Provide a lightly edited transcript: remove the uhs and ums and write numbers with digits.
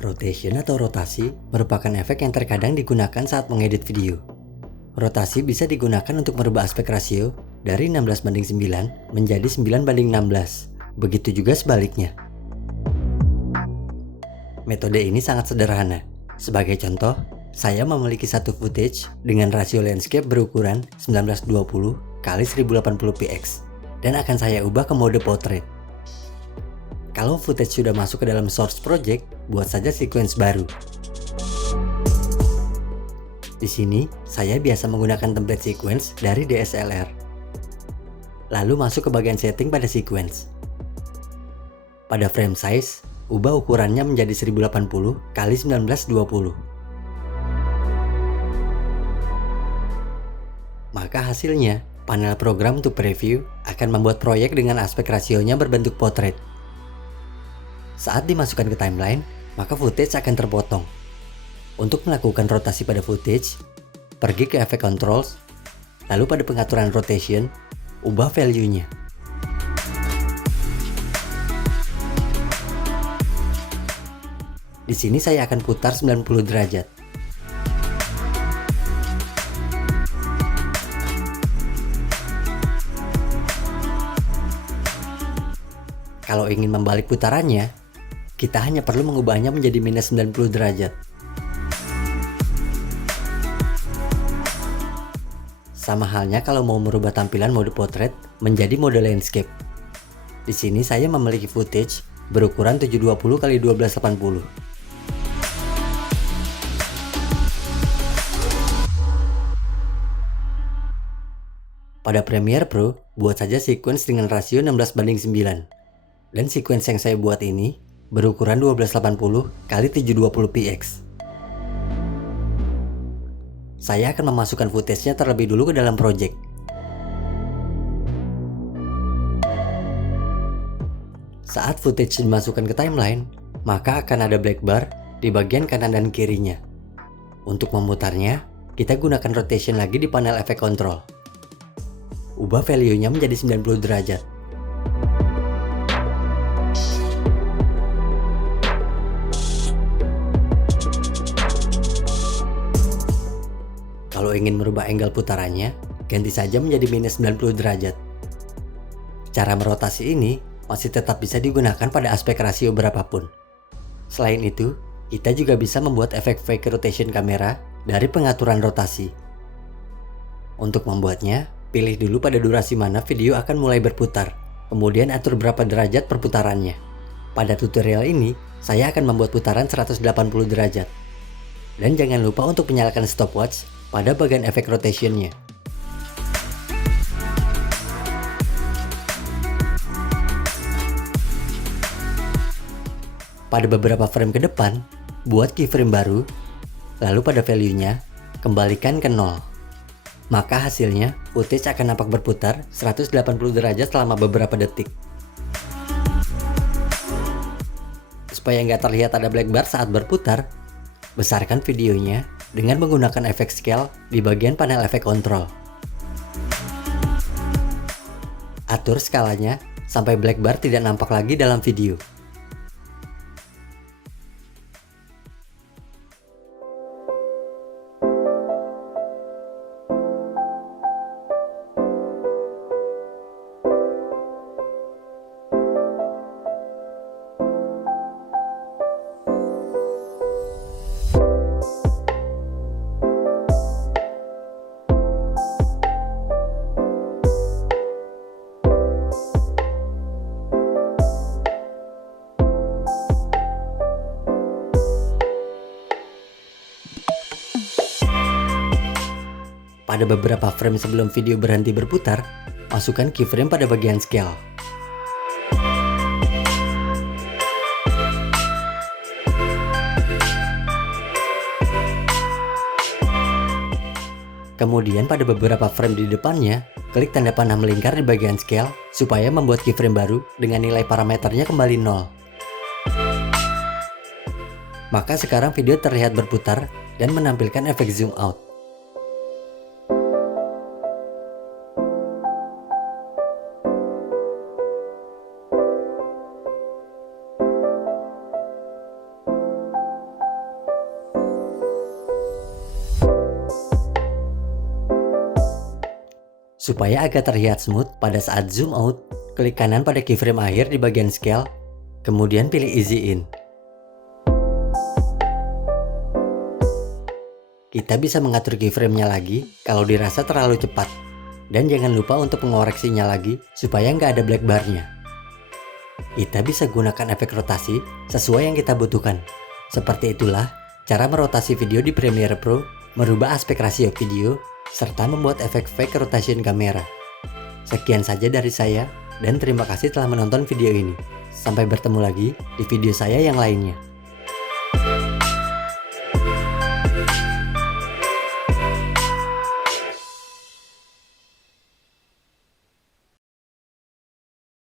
Rotation atau rotasi merupakan efek yang terkadang digunakan saat mengedit video. Rotasi bisa digunakan untuk merubah aspek rasio dari 16:9 menjadi 9:16. Begitu juga sebaliknya. Metode ini sangat sederhana. Sebagai contoh, saya memiliki satu footage dengan rasio landscape berukuran 1920 x 1080px dan akan saya ubah ke mode portrait. Kalau footage sudah masuk ke dalam source project, buat saja sequence baru. Di sini, saya biasa menggunakan template sequence dari DSLR. Lalu masuk ke bagian setting pada sequence. Pada frame size, ubah ukurannya menjadi 1080 x 1920. Maka hasilnya, panel program untuk preview akan membuat proyek dengan aspek rasionya berbentuk portrait. Saat dimasukkan ke timeline, maka footage akan terpotong. Untuk melakukan rotasi pada footage, pergi ke Effect Controls, lalu pada pengaturan rotation, ubah value-nya. Di sini saya akan putar 90 derajat. Kalau ingin membalik putarannya, kita hanya perlu mengubahnya menjadi minus 90 derajat. Sama halnya kalau mau merubah tampilan mode portrait menjadi mode landscape. Di sini saya memiliki footage berukuran 720 x 1280. Pada Premiere Pro, buat saja sequence dengan rasio 16:9. Dan sequence yang saya buat ini berukuran 1280 x 720px. Saya akan memasukkan footage-nya terlebih dulu ke dalam project. Saat footage dimasukkan ke timeline, maka akan ada black bar di bagian kanan dan kirinya. Untuk memutarnya, kita gunakan rotation lagi di panel Effect Control. Ubah value-nya menjadi 90 derajat. Kalau ingin merubah angle putarannya, ganti saja menjadi minus 90 derajat. Cara merotasi ini masih tetap bisa digunakan pada aspek rasio berapapun. Selain itu, kita juga bisa membuat efek fake rotation kamera dari pengaturan rotasi. Untuk membuatnya, pilih dulu pada durasi mana video akan mulai berputar, kemudian atur berapa derajat perputarannya. Pada tutorial ini, saya akan membuat putaran 180 derajat. Dan jangan lupa untuk menyalakan stopwatch pada bagian efek rotation-nya. Pada beberapa frame ke depan, buat keyframe baru, lalu pada value-nya, kembalikan ke 0. Maka hasilnya, footage akan nampak berputar 180 derajat selama beberapa detik. Supaya nggak terlihat ada black bar saat berputar, besarkan videonya dengan menggunakan efek scale di bagian panel efek kontrol. Atur skalanya sampai black bar tidak nampak lagi dalam video. Pada beberapa frame sebelum video berhenti berputar, masukkan keyframe pada bagian scale. Kemudian pada beberapa frame di depannya, klik tanda panah melingkar di bagian scale supaya membuat keyframe baru dengan nilai parameternya kembali 0. Maka sekarang video terlihat berputar dan menampilkan efek zoom out. Supaya agak terlihat smooth pada saat zoom out, klik kanan pada keyframe akhir di bagian scale, kemudian pilih easy in. Kita bisa mengatur keyframe-nya lagi kalau dirasa terlalu cepat. Dan jangan lupa untuk mengoreksinya lagi supaya nggak ada black bar-nya. Kita bisa gunakan efek rotasi sesuai yang kita butuhkan. Seperti itulah cara merotasi video di Premiere Pro, merubah aspek rasio video, serta membuat efek fake rotation kamera. Sekian saja dari saya, dan terima kasih telah menonton video ini. Sampai bertemu lagi di video saya yang lainnya.